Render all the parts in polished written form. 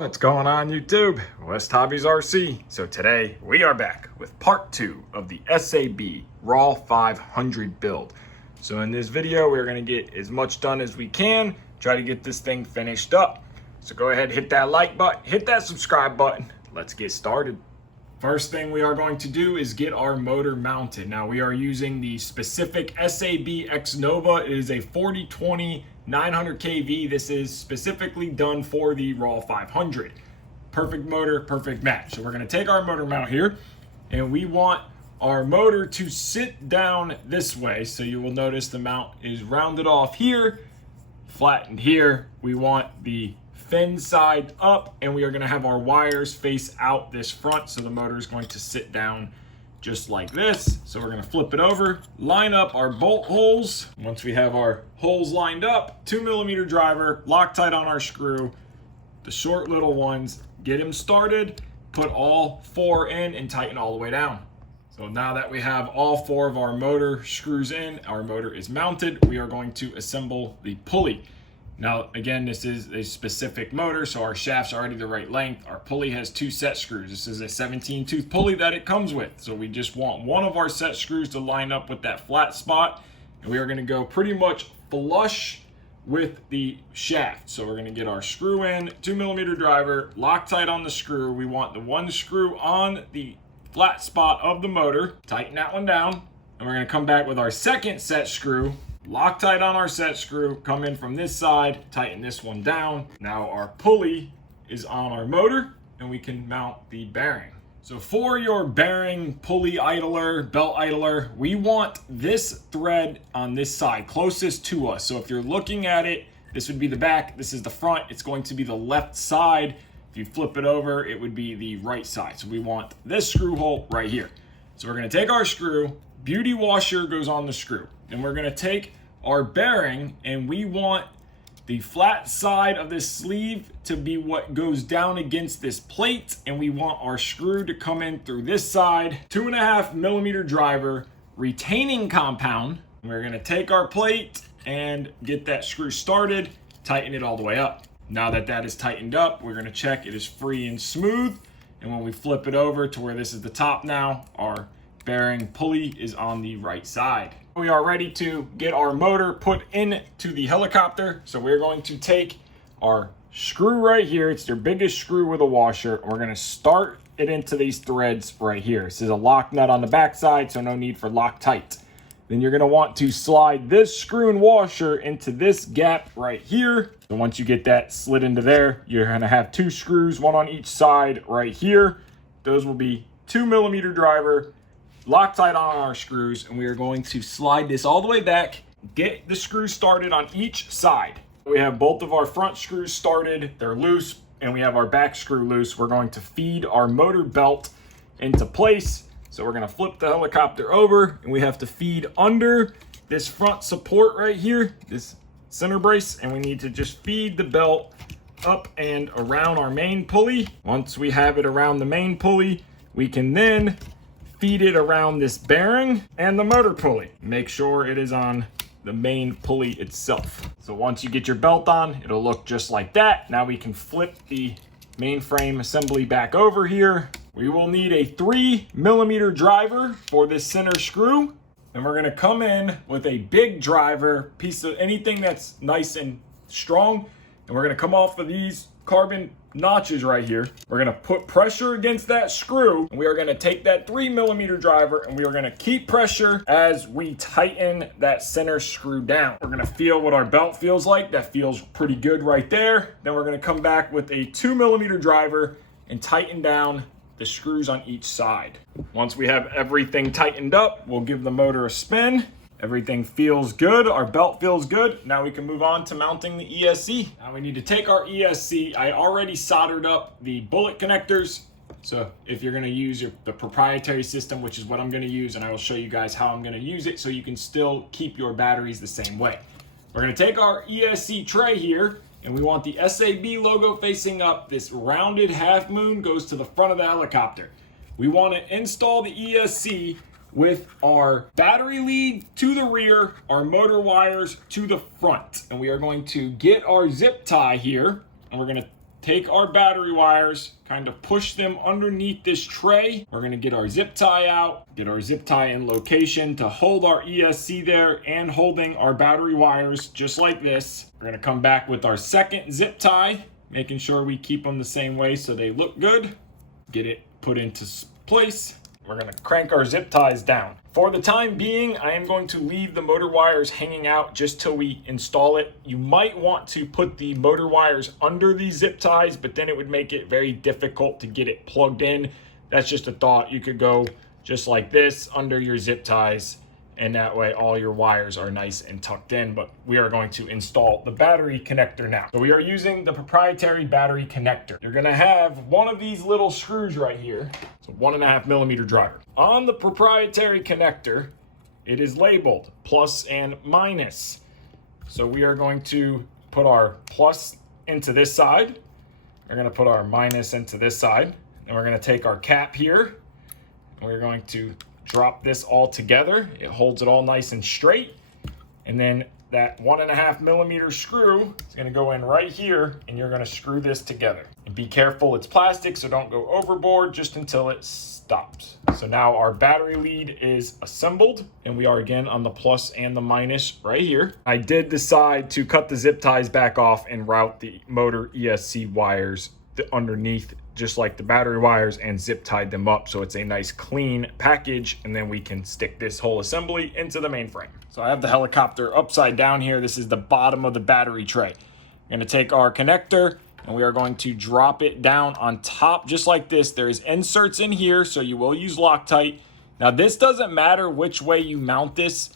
What's going on YouTube? WestHobbiesRC. So today we are back with part 2 of the SAB Raw 500 build. So in this video we're going to get as much done as we can, try to get this thing finished up. So go ahead, hit that like button, hit that subscribe button. Let's get started. First thing we are going to do is get our motor mounted. Now we are using the specific SAB X Nova. It is a 4020 900 kV. This is specifically done for the Raw 500. Perfect motor, perfect match. So we're going to take our motor mount here and we want our motor to sit down this way. So you will notice the mount is rounded off here, flattened here. We want the fin side up and we are going to have our wires face out this front. So the motor is going to sit down just like this. So we're going to flip it over, line up our bolt holes. Once we have our holes lined up, 2mm driver, Loctite on our screw, the short little ones, get them started, put all 4 in and tighten all the way down. So now that we have all 4 of our motor screws in, our motor is mounted, we are going to assemble the pulley. Now, again, this is a specific motor, so our shaft's already the right length. Our pulley has 2 set screws. This is a 17-tooth pulley that it comes with. So we just want one of our set screws to line up with that flat spot. And we are gonna go pretty much flush with the shaft. So we're gonna get our screw in, 2mm driver, Loctite on the screw. We want the one screw on the flat spot of the motor. Tighten that one down. And we're gonna come back with our second set screw, Loctite on our set screw, come in from this side, tighten this one down. Now our pulley is on our motor and we can mount the bearing. So for your bearing, pulley idler, belt idler, we want this thread on this side, closest to us. So if you're looking at it, this would be the back, this is the front, it's going to be the left side. If you flip it over, it would be the right side. So we want this screw hole right here. So we're gonna take our screw, beauty washer goes on the screw. And we're gonna take our bearing and we want the flat side of this sleeve to be what goes down against this plate. And we want our screw to come in through this side, 2.5mm driver, retaining compound. We're gonna take our plate and get that screw started, tighten it all the way up. Now that that is tightened up, we're gonna check it is free and smooth. And when we flip it over to where this is the top now, our bearing pulley is on the right side. We are ready to get our motor put into the helicopter. So we're going to take our screw right here. It's your biggest screw with a washer. And we're going to start it into these threads right here. This is a lock nut on the back side, so no need for Loctite. Then you're going to want to slide this screw and washer into this gap right here. So once you get that slid into there, you're going to have 2 screws, one on each side right here. Those will be 2mm driver, Loctite on our screws, and we are going to slide this all the way back, get the screws started on each side. We have both of our front screws started, they're loose, and we have our back screw loose. We're going to feed our motor belt into place. So we're going to flip the helicopter over, and we have to feed under this front support right here, this center brace, and we need to just feed the belt up and around our main pulley. Once we have it around the main pulley, we can then feed it around this bearing and the motor pulley. Make sure it is on the main pulley itself. So once you get your belt on, it'll look just like that. Now we can flip the mainframe assembly back over here. We will need a 3mm driver for this center screw. And we're gonna come in with a big driver, piece of anything that's nice and strong. And we're gonna come off of these carbon notches right here. We're gonna put pressure against that screw, and we are gonna take that 3mm driver and we are gonna keep pressure as we tighten that center screw down. We're gonna feel what our belt feels like. That feels pretty good right there. Then we're gonna come back with a 2mm driver and tighten down the screws on each side. Once we have everything tightened up, we'll give the motor a spin. Everything feels good, our belt feels good. Now we can move on to mounting the ESC. Now we need to take our ESC. I already soldered up the bullet connectors. So if you're gonna use the proprietary system, which is what I'm gonna use, and I will show you guys how I'm gonna use it so you can still keep your batteries the same way. We're gonna take our ESC tray here, and we want the SAB logo facing up. This rounded half moon goes to the front of the helicopter. We wanna install the ESC with our battery lead to the rear, our motor wires to the front. And we are going to get our zip tie here, and we're going to take our battery wires, kind of push them underneath this tray. We're gonna get our zip tie out, get our zip tie in location to hold our ESC there and holding our battery wires just like this. We're gonna come back with our second zip tie, making sure we keep them the same way so they look good. Get it put into place. We're gonna crank our zip ties down. For the time being, I am going to leave the motor wires hanging out just till we install it. You might want to put the motor wires under these zip ties, but then it would make it very difficult to get it plugged in. That's just a thought. You could go just like this under your zip ties, and that way all your wires are nice and tucked in. But we are going to install the battery connector now. So we are using the proprietary battery connector. You're gonna have one of these little screws right here. It's a 1.5 millimeter driver. On the proprietary connector, it is labeled plus and minus. So we are going to put our plus into this side. We're gonna put our minus into this side. And we're gonna take our cap here, and we're going to drop this all together. It holds it all nice and straight. And then that 1.5 millimeter screw is gonna go in right here, and you're gonna screw this together. And be careful, it's plastic, so don't go overboard just until it stops. So now our battery lead is assembled, and we are again on the plus and the minus right here. I did decide to cut the zip ties back off and route the motor ESC wires underneath, just like the battery wires, and zip tied them up so it's a nice clean package, and then we can stick this whole assembly into the mainframe. So I have the helicopter upside down here. This is the bottom of the battery tray. We're going to take our connector and we are going to drop it down on top just like this. There is inserts in here, so you will use Loctite. Now this doesn't matter which way you mount this.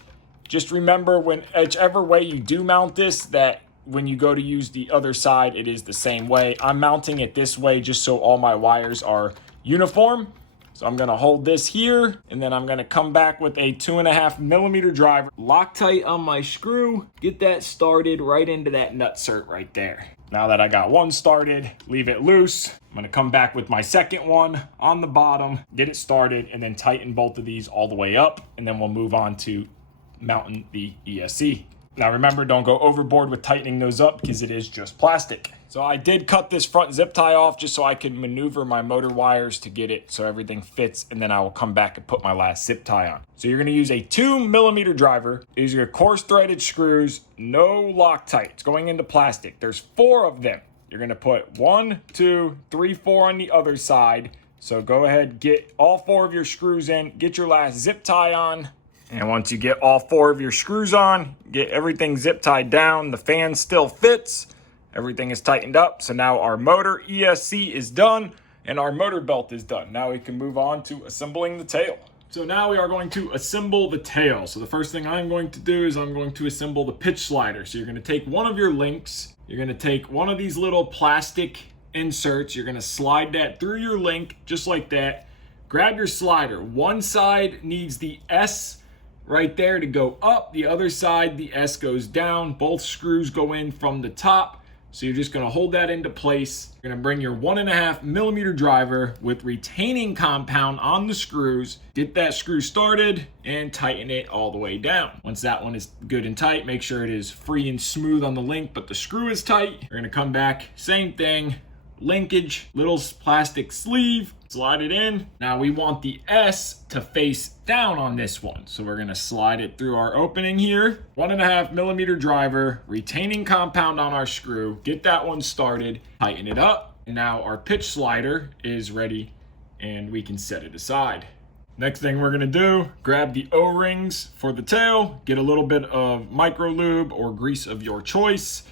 Just remember, whichever way you do mount this, that when you go to use the other side, it is the same way. I'm mounting it this way just so all my wires are uniform. So I'm gonna hold this here, and then I'm gonna come back with a 2.5 millimeter driver. Loctite on my screw, get that started right into that nutsert right there. Now that I got one started, leave it loose. I'm gonna come back with my second one on the bottom, get it started, and then tighten both of these all the way up, and then we'll move on to mounting the ESC. Now remember, don't go overboard with tightening those up because it is just plastic. So I did cut this front zip tie off just so I could maneuver my motor wires to get it so everything fits, and then I will come back and put my last zip tie on. So you're gonna use a 2 millimeter driver. These are your coarse threaded screws, no Loctite. It's going into plastic. There's 4 of them. You're gonna put 1, 2, 3, 4 on the other side. So go ahead, get all 4 of your screws in, get your last zip tie on. And once you get all 4 of your screws on, get everything zip tied down, the fan still fits, everything is tightened up. So now our motor ESC is done and our motor belt is done. Now we can move on to assembling the tail. So now we are going to assemble the tail. So the first thing I'm going to do is I'm going to assemble the pitch slider. So you're going to take one of your links, you're going to take one of these little plastic inserts, you're going to slide that through your link just like that. Grab your slider. One side needs the S right there to go up, the other side the S goes down. Both screws go in from the top, so you're just going to hold that into place. You're going to bring your 1.5 millimeter driver with retaining compound on the screws, get that screw started, and tighten it all the way down. Once that one is good and tight, make sure it is free and smooth on the link, but the screw is tight. You're going to come back, same thing, linkage, little plastic sleeve, slide it in. Now we want the S to face down on this one, so we're gonna slide it through our opening here. 1.5 millimeter driver, retaining compound on our screw, get that one started, tighten it up, and now our pitch slider is ready and we can set it aside. Next thing we're gonna do, grab the O-rings for the tail, get a little bit of micro lube or grease of your choice.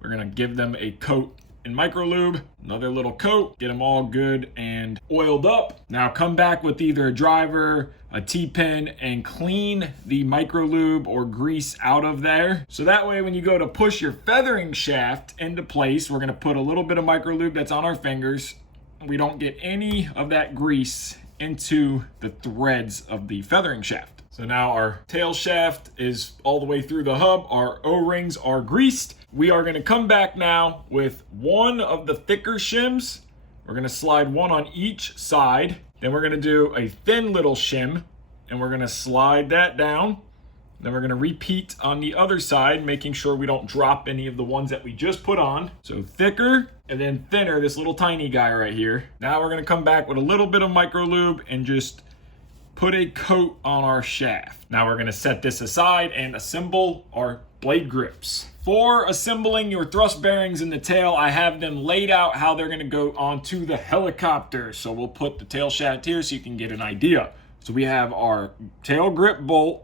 We're gonna give them a coat in micro lube, another little coat, get them all good and oiled up. Now come back with either a driver, a T-pin, and clean the micro lube or grease out of there. So that way when you go to push your feathering shaft into place, we're gonna put a little bit of micro lube that's on our fingers. We don't get any of that grease into the threads of the feathering shaft. So now our tail shaft is all the way through the hub. Our O-rings are greased. We are gonna come back now with one of the thicker shims. We're gonna slide one on each side. Then we're gonna do a thin little shim and we're gonna slide that down. Then we're gonna repeat on the other side, making sure we don't drop any of the ones that we just put on. So thicker and then thinner, this little tiny guy right here. Now we're gonna come back with a little bit of micro lube and just put a coat on our shaft. Now we're gonna set this aside and assemble our blade grips. For assembling your thrust bearings in the tail, I have them laid out how they're gonna go onto the helicopter. So we'll put the tail shaft here so you can get an idea. So we have our tail grip bolt,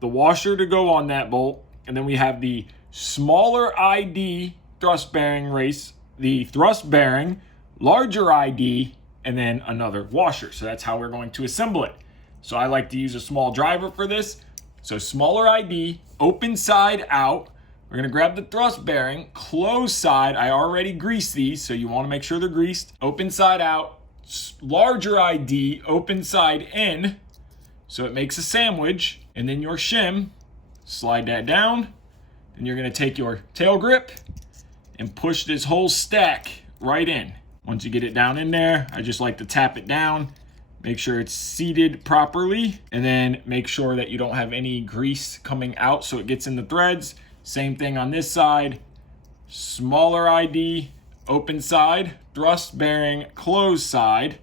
the washer to go on that bolt, and then we have the smaller ID thrust bearing race, the thrust bearing, larger ID, and then another washer. So that's how we're going to assemble it. So I like to use a small driver for this. So smaller ID, open side out. We're gonna grab the thrust bearing, closed side. I already greased these, so you wanna make sure they're greased. Open side out, larger ID, open side in. So it makes a sandwich, and then your shim, slide that down. Then you're gonna take your tail grip and push this whole stack right in. Once you get it down in there, I just like to tap it down, make sure it's seated properly, and then make sure that you don't have any grease coming out so it gets in the threads. Same thing on this side, smaller ID, open side, thrust bearing, closed side,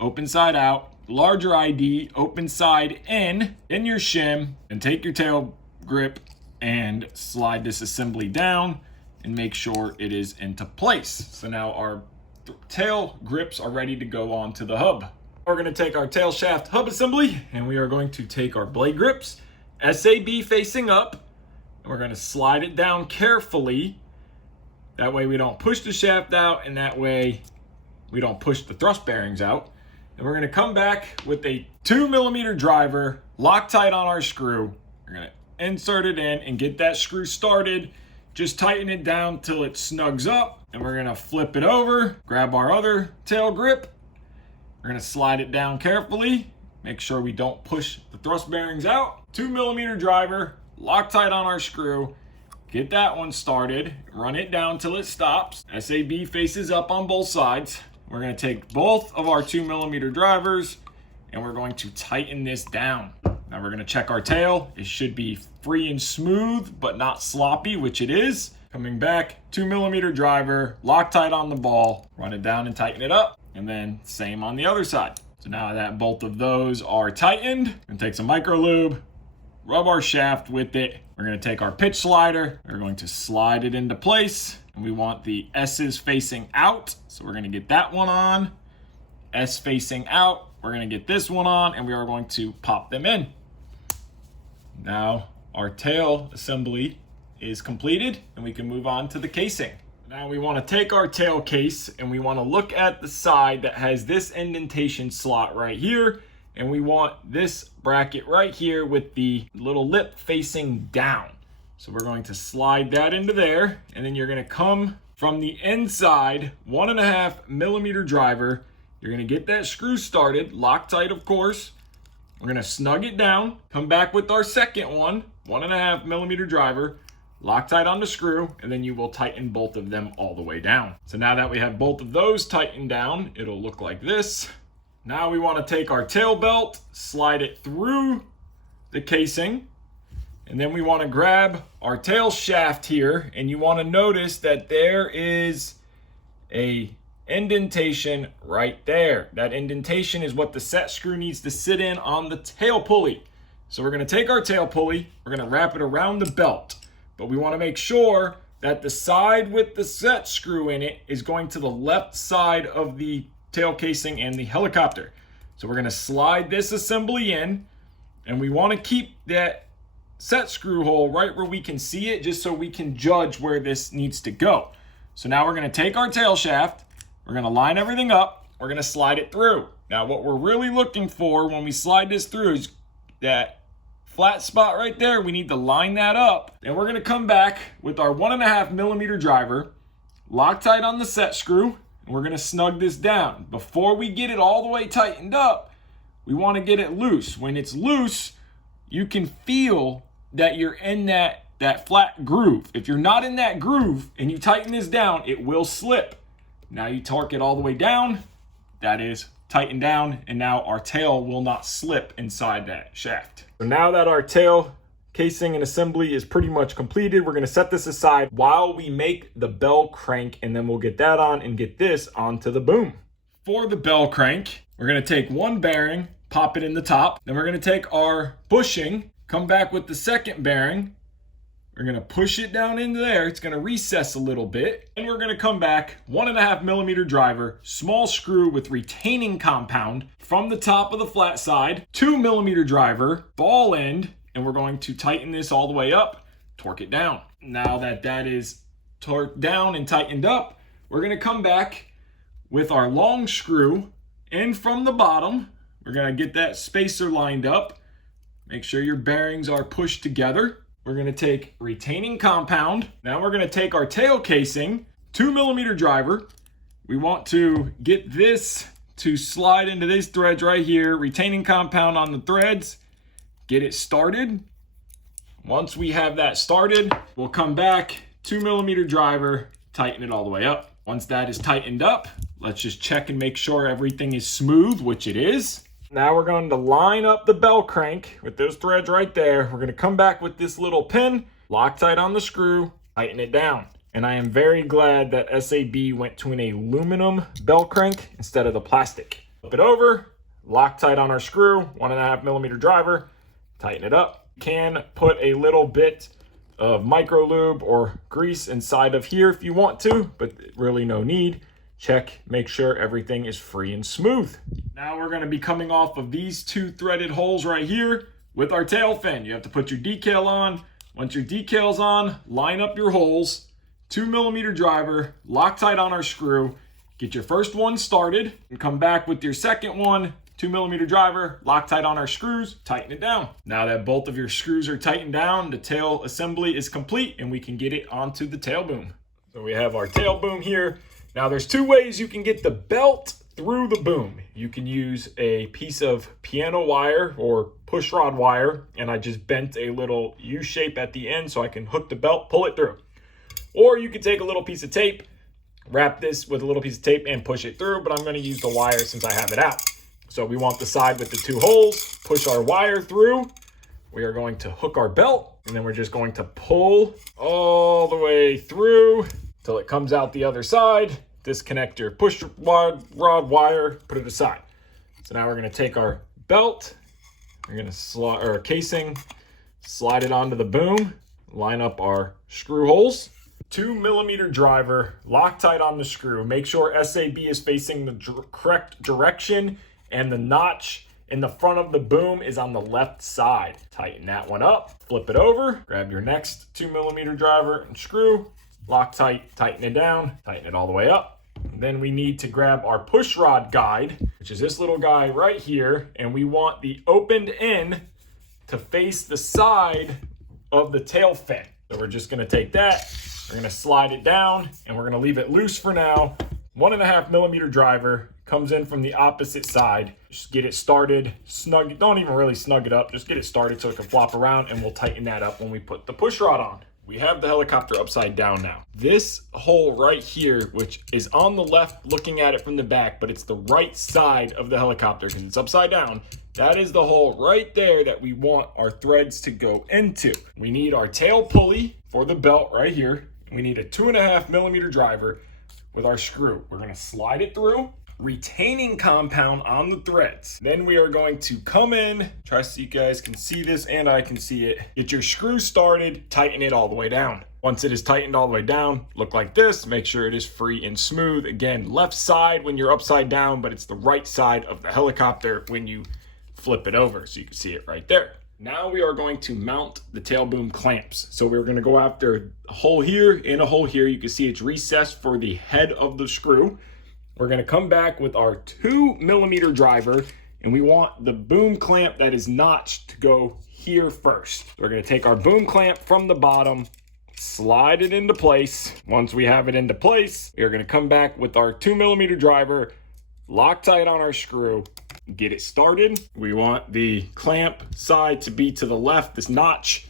open side out, larger ID, open side in your shim, and take your tail grip and slide this assembly down and make sure it is into place. So now our tail grips are ready to go onto the hub. We're going to take our tail shaft hub assembly and we are going to take our blade grips, SAB facing up, and we're going to slide it down carefully. That way we don't push the shaft out, and that way we don't push the thrust bearings out. And we're gonna come back with a 2mm driver, Loctite on our screw. We're gonna insert it in and get that screw started. Just tighten it down till it snugs up. And we're gonna flip it over, grab our other tail grip. We're gonna slide it down carefully. Make sure we don't push the thrust bearings out. 2mm driver, Loctite on our screw. Get that one started, run it down till it stops. SAB faces up on both sides. We're gonna take both of our 2mm drivers and we're going to tighten this down. Now we're gonna check our tail. It should be free and smooth, but not sloppy, which it is. Coming back, 2mm driver, Loctite on the ball, run it down and tighten it up. And then same on the other side. So now that both of those are tightened, we're gonna take some micro lube, rub our shaft with it. We're gonna take our pitch slider. We're going to slide it into place. And we want the S's facing out. So we're gonna get that one on. S facing out. We're gonna get this one on and we are going to pop them in. Now our tail assembly is completed and we can move on to the casing. Now we wanna take our tail case and we wanna look at the side that has this indentation slot right here. And we want this bracket right here with the little lip facing down. So we're going to slide that into there, and then you're gonna come from the inside, 1.5mm driver. You're gonna get that screw started, Loctite of course. We're gonna snug it down, come back with our second one, 1.5mm driver, Loctite on the screw, and then you will tighten both of them all the way down. So now that we have both of those tightened down, it'll look like this. Now we want to take our tail belt, slide it through the casing, and then we want to grab our tail shaft here, and you want to notice that there is a indentation right there. That indentation is what the set screw needs to sit in on the tail pulley. So we're going to take our tail pulley, we're going to wrap it around the belt, but we want to make sure that the side with the set screw in it is going to the left side of the tail casing and the helicopter. So we're going to slide this assembly in, and we want to keep that set screw hole right where we can see it, just so we can judge where this needs to go. So now we're going to take our tail shaft, we're going to line everything up, we're going to slide it through. Now what we're really looking for when we slide this through is that flat spot right there. We need to line that up, and we're going to come back with our 1.5mm driver, Loctite on the set screw. We're gonna snug this down. Before we get it all the way tightened up, we wanna get it loose. When it's loose, you can feel that you're in that flat groove. If you're not in that groove and you tighten this down, it will slip. Now you torque it all the way down, that is tightened down, and now our tail will not slip inside that shaft. So now that our tail casing and assembly is pretty much completed. We're going to set this aside while we make the bell crank, and then we'll get that on and get this onto the boom. For the bell crank, we're going to take one bearing, pop it in the top. Then we're going to take our bushing, come back with the second bearing. We're going to push it down into there. It's going to recess a little bit. And we're going to come back, 1.5 millimeter driver, small screw with retaining compound from the top of the flat side, 2 millimeter driver, ball end, and we're going to tighten this all the way up, torque it down. Now that that is torqued down and tightened up, we're going to come back with our long screw in from the bottom. We're going to get that spacer lined up. Make sure your bearings are pushed together. We're going to take retaining compound. Now we're going to take our tail casing, 2 millimeter driver. We want to get this to slide into these threads right here, retaining compound on the threads, get it started. Once we have that started, we'll come back, 2 millimeter driver, tighten it all the way up. Once that is tightened up, let's just check and make sure everything is smooth, which it is. Now we're going to line up the bell crank with those threads right there. We're going to come back with this little pin, Loctite on the screw, tighten it down. And I am very glad that SAB went to an aluminum bell crank instead of the plastic. Flip it over, Loctite on our screw, 1.5 millimeter driver, tighten it up. You can put a little bit of micro lube or grease inside of here if you want to, but really no need. Check, make sure everything is free and smooth. Now we're going to be coming off of these 2 threaded holes right here with our tail fin. You have to put your decal on. Once your decal's on, line up your holes, 2 millimeter driver, Loctite on our screw, get your first one started, and come back with your second one, 2 millimeter driver, Loctite on our screws, tighten it down. Now that both of your screws are tightened down, the tail assembly is complete and we can get it onto the tail boom. So we have our tail boom here. Now there's 2 ways you can get the belt through the boom. You can use a piece of piano wire or push rod wire, and I just bent a little U shape at the end so I can hook the belt, pull it through. Or you could take a little piece of tape, wrap this with a little piece of tape and push it through, but I'm going to use the wire since I have it out. So we want the side with the 2 holes, push our wire through. We are going to hook our belt, and then we're just going to pull all the way through till it comes out the other side. Disconnect your push rod wire, put it aside. So now we're going to take our belt, we're going to slide our casing, slide it onto the boom, line up our screw holes. 2 millimeter driver, Loctite on the screw. Make sure SAB is facing the correct direction and the notch in the front of the boom is on the left side. Tighten that one up, flip it over, grab your next 2 millimeter driver and screw, Loctite, tighten it down, tighten it all the way up. Then we need to grab our push rod guide, which is this little guy right here, and we want the opened end to face the side of the tail fin. So we're just going to take that, we're going to slide it down, and we're going to leave it loose for now. 1.5 millimeter driver comes in from the opposite side. Just get it started, snug, don't even really snug it up, just get it started so it can flop around, and we'll tighten that up when we put the push rod on. We have the helicopter upside down now. This hole right here, which is on the left looking at it from the back, but it's the right side of the helicopter because it's upside down. That is the hole right there that we want our threads to go into. We need our tail pulley for the belt right here. We need a 2.5 millimeter driver with our screw. We're gonna slide it through, retaining compound on the threads. Then we are going to come in, try so you guys can see this and I can see it. Get your screw started, tighten it all the way down. Once it is tightened all the way down, look like this. Make sure it is free and smooth. Again, left side when you're upside down, but it's the right side of the helicopter when you flip it over. So you can see it right there. Now we are going to mount the tail boom clamps. So we're going to go after a hole here and a hole here. You can see it's recessed for the head of the screw. We're going to come back with our 2 millimeter driver, and we want the boom clamp that is notched to go here first. We're going to take our boom clamp from the bottom, slide it into place. Once we have it into place, we are going to come back with our 2 millimeter driver, Loctite on our screw, get it started. We want the clamp side to be to the left, this notch.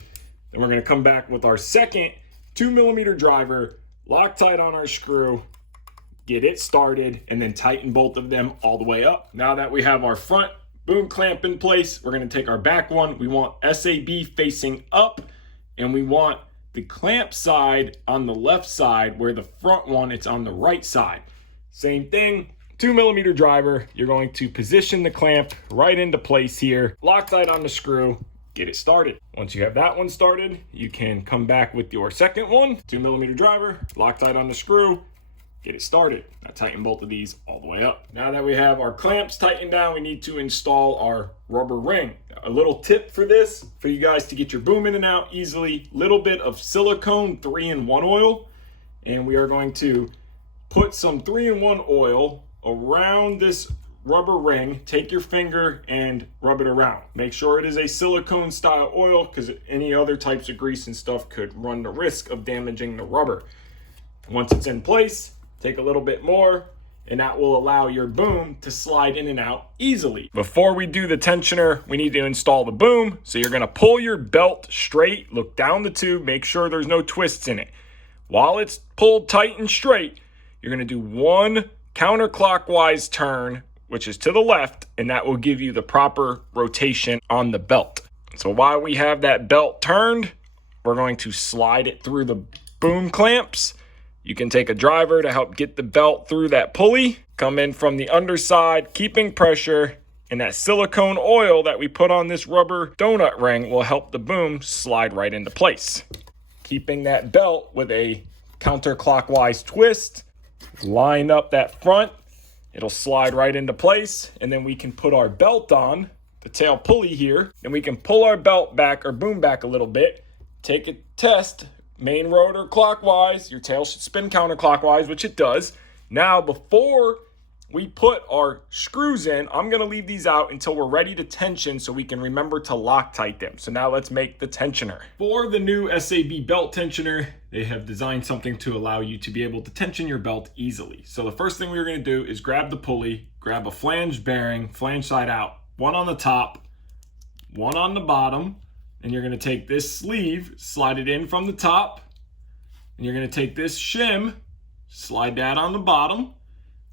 Then we're going to come back with our second 2 millimeter driver, Loctite on our screw, get it started, and then tighten both of them all the way up. Now that we have our front boom clamp in place. We're gonna take our back one. We want SAB facing up, and we want the clamp side on the left side, where the front one, it's on the right side. Same thing, 2mm driver. You're going to position the clamp right into place here, Loctite on the screw, get it started. Once you have that one started, you can come back with your second one, 2mm driver, Loctite on the screw, get it started. Now tighten both of these all the way up. Now that we have our clamps tightened down, we need to install our rubber ring. A little tip for this, for you guys to get your boom in and out easily, little bit of silicone 3-in-1 oil, and we are going to put some 3-in-1 oil around this rubber ring. Take your finger and rub it around. Make sure it is a silicone style oil, because any other types of grease and stuff could run the risk of damaging the rubber. Once it's in place, take a little bit more, and that will allow your boom to slide in and out easily. Before we do the tensioner, we need to install the boom. So you're gonna pull your belt straight, look down the tube, make sure there's no twists in it. While it's pulled tight and straight, you're gonna do one counterclockwise turn, which is to the left, and that will give you the proper rotation on the belt. So while we have that belt turned, we're going to slide it through the boom clamps. You can take a driver to help get the belt through that pulley, come in from the underside, keeping pressure, and that silicone oil that we put on this rubber donut ring will help the boom slide right into place. Keeping that belt with a counterclockwise twist, line up that front, it'll slide right into place, and then we can put our belt on, the tail pulley here, and we can pull our belt back or boom back a little bit, take a test, main rotor clockwise, your tail should spin counterclockwise, which it does. Now, before we put our screws in, I'm gonna leave these out until we're ready to tension so we can remember to Loctite them. So now let's make the tensioner. For the new SAB belt tensioner, they have designed something to allow you to be able to tension your belt easily. So the first thing we're gonna do is grab the pulley, grab a flange bearing, flange side out, one on the top, one on the bottom, and you're gonna take this sleeve, slide it in from the top, and you're gonna take this shim, slide that on the bottom,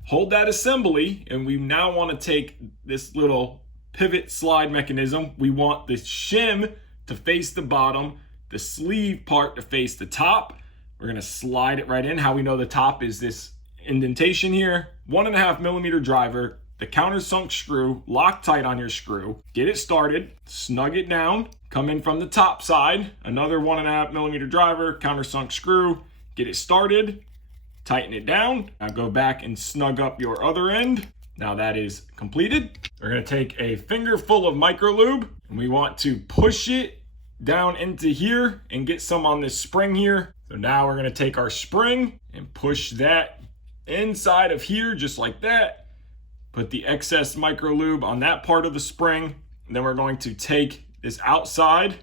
hold that assembly, and we now wanna take this little pivot slide mechanism. We want the shim to face the bottom, the sleeve part to face the top. We're gonna slide it right in. How we know the top is this indentation here, 1.5mm driver, the countersunk screw, Loctite on your screw, get it started, snug it down, come in from the top side, another 1.5mm driver, countersunk screw, get it started, tighten it down. Now go back and snug up your other end. Now that is completed. We're gonna take a finger full of micro lube, and we want to push it down into here and get some on this spring here. So now we're gonna take our spring and push that inside of here, just like that. Put the excess micro lube on that part of the spring. And then we're going to take this outside,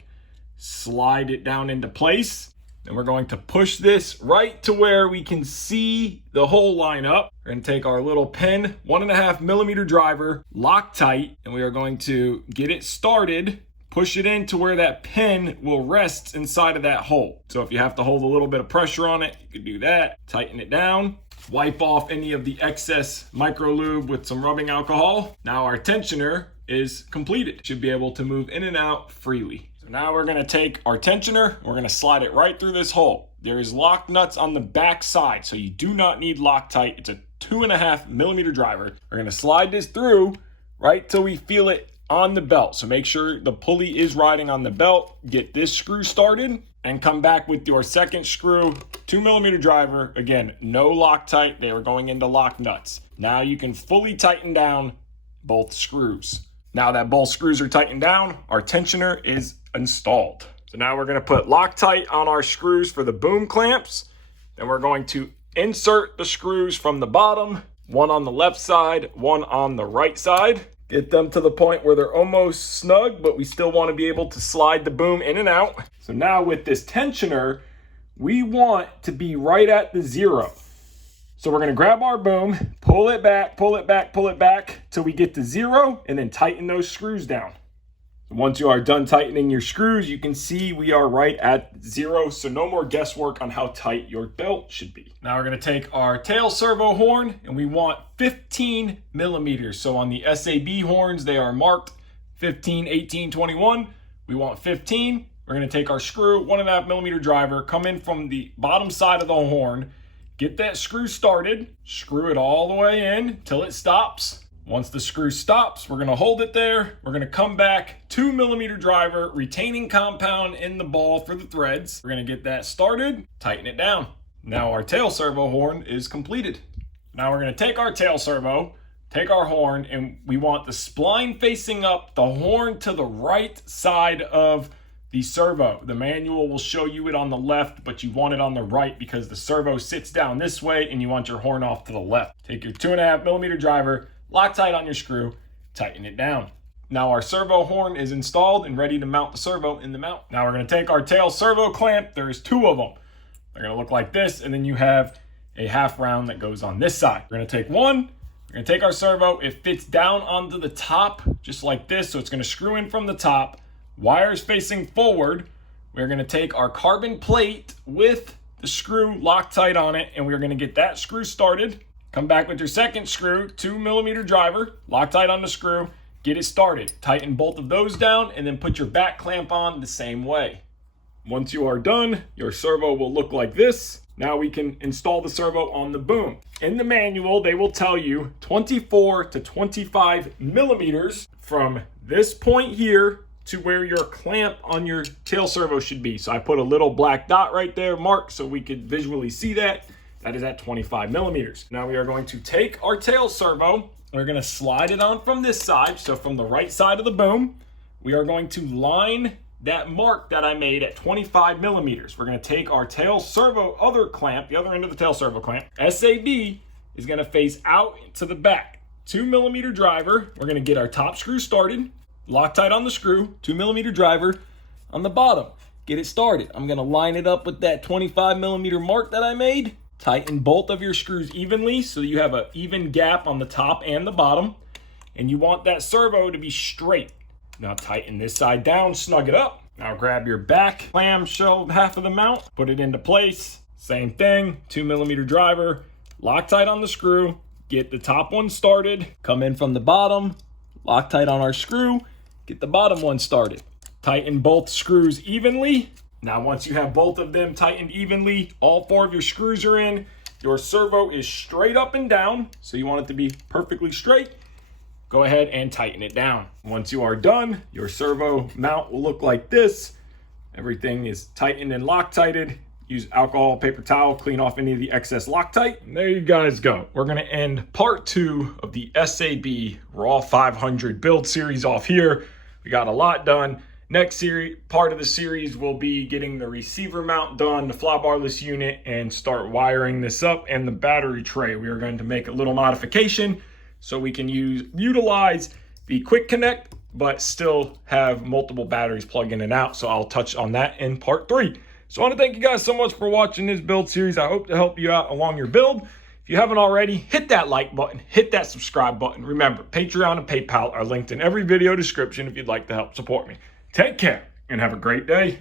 slide it down into place. Then we're going to push this right to where we can see the hole line up. We're gonna take our little pin, 1.5mm driver, Loctite, and we are going to get it started, push it in to where that pin will rest inside of that hole. So if you have to hold a little bit of pressure on it, you can do that. Tighten it down. Wipe off any of the excess micro lube with some rubbing alcohol. Now our tensioner is completed. Should be able to move in and out freely. So now we're gonna take our tensioner, we're gonna slide it right through this hole. There is lock nuts on the back side, so you do not need Loctite. It's a 2.5mm driver. We're gonna slide this through right till we feel it on the belt. So make sure the pulley is riding on the belt. Get this screw started and come back with your second screw, 2mm driver. Again, no Loctite, they are going into lock nuts. Now you can fully tighten down both screws. Now that both screws are tightened down, our tensioner is installed. So now we're gonna put Loctite on our screws for the boom clamps. Then we're going to insert the screws from the bottom, one on the left side, one on the right side. Get them to the point where they're almost snug, but we still want to be able to slide the boom in and out. So now with this tensioner, we want to be right at the 0. So we're going to grab our boom, pull it back, pull it back, pull it back till we get to 0, and then tighten those screws down. Once you are done tightening your screws, you can see we are right at 0, so no more guesswork on how tight your belt should be. Now we're going to take our tail servo horn, and we want 15 millimeters. So on the SAB horns, they are marked 15, 18, 21. We want 15. We're going to take our screw, 1.5 millimeter driver, come in from the bottom side of the horn, get that screw started, screw it all the way in till it stops. Once the screw stops, we're going to hold it there. We're going to come back, 2 millimeter driver, retaining compound in the ball for the threads. We're going to get that started, tighten it down. Now our tail servo horn is completed. Now we're going to take our tail servo, take our horn, and we want the spline facing up, the horn to the right side of the servo. The manual will show you it on the left, but you want it on the right because the servo sits down this way and you want your horn off to the left. Take your 2.5 millimeter driver, Loctite on your screw, tighten it down. Now our servo horn is installed and ready to mount the servo in the mount. Now we're going to take our tail servo clamp. There's 2 of them. They're going to look like this, and then you have a half round that goes on this side. We're going to take one. We're going to take our servo. It fits down onto the top just like this, so it's going to screw in from the top. Wires facing forward. We're going to take our carbon plate with the screw Loctite on it, and we're going to get that screw started. Come back with your second screw, 2 millimeter driver, Loctite on the screw, get it started. Tighten both of those down and then put your back clamp on the same way. Once you are done, your servo will look like this. Now we can install the servo on the boom. In the manual, they will tell you 24 to 25 millimeters from this point here to where your clamp on your tail servo should be. So I put a little black dot right there marked so we could visually see that. That is at 25 millimeters. Now we are going to take our tail servo. We're going to slide it on from this side. So from the right side of the boom, we are going to line that mark that I made at 25 millimeters. We're going to take our tail servo other clamp, the other end of the tail servo clamp. SAB is going to face out to the back. 2 millimeter driver. We're going to get our top screw started. Loctite on the screw. 2 millimeter driver on the bottom. Get it started. I'm going to line it up with that 25 millimeter mark that I made. Tighten both of your screws evenly so that you have an even gap on the top and the bottom. And you want that servo to be straight. Now tighten this side down, snug it up. Now grab your back clamshell half of the mount, put it into place. Same thing, 2 millimeter driver, Loctite on the screw, get the top one started, come in from the bottom, Loctite on our screw, get the bottom one started. Tighten both screws evenly. Now, once you have both of them tightened evenly, all 4 of your screws are in, your servo is straight up and down, so you want it to be perfectly straight. Go ahead and tighten it down. Once you are done, your servo mount will look like this. Everything is tightened and Loctited. Use alcohol, paper towel, clean off any of the excess Loctite. And there you guys go. We're gonna end part 2 of the SAB Raw 500 build series off here. We got a lot done. Next part of the series will be getting the receiver mount done, the flybarless unit, and start wiring this up, and the battery tray. We are going to make a little modification so we can utilize the quick connect, but still have multiple batteries plug in and out. So I'll touch on that in part 3. So I want to thank you guys so much for watching this build series. I hope to help you out along your build. If you haven't already, hit that like button, hit that subscribe button. Remember, Patreon and PayPal are linked in every video description if you'd like to help support me. Take care and have a great day.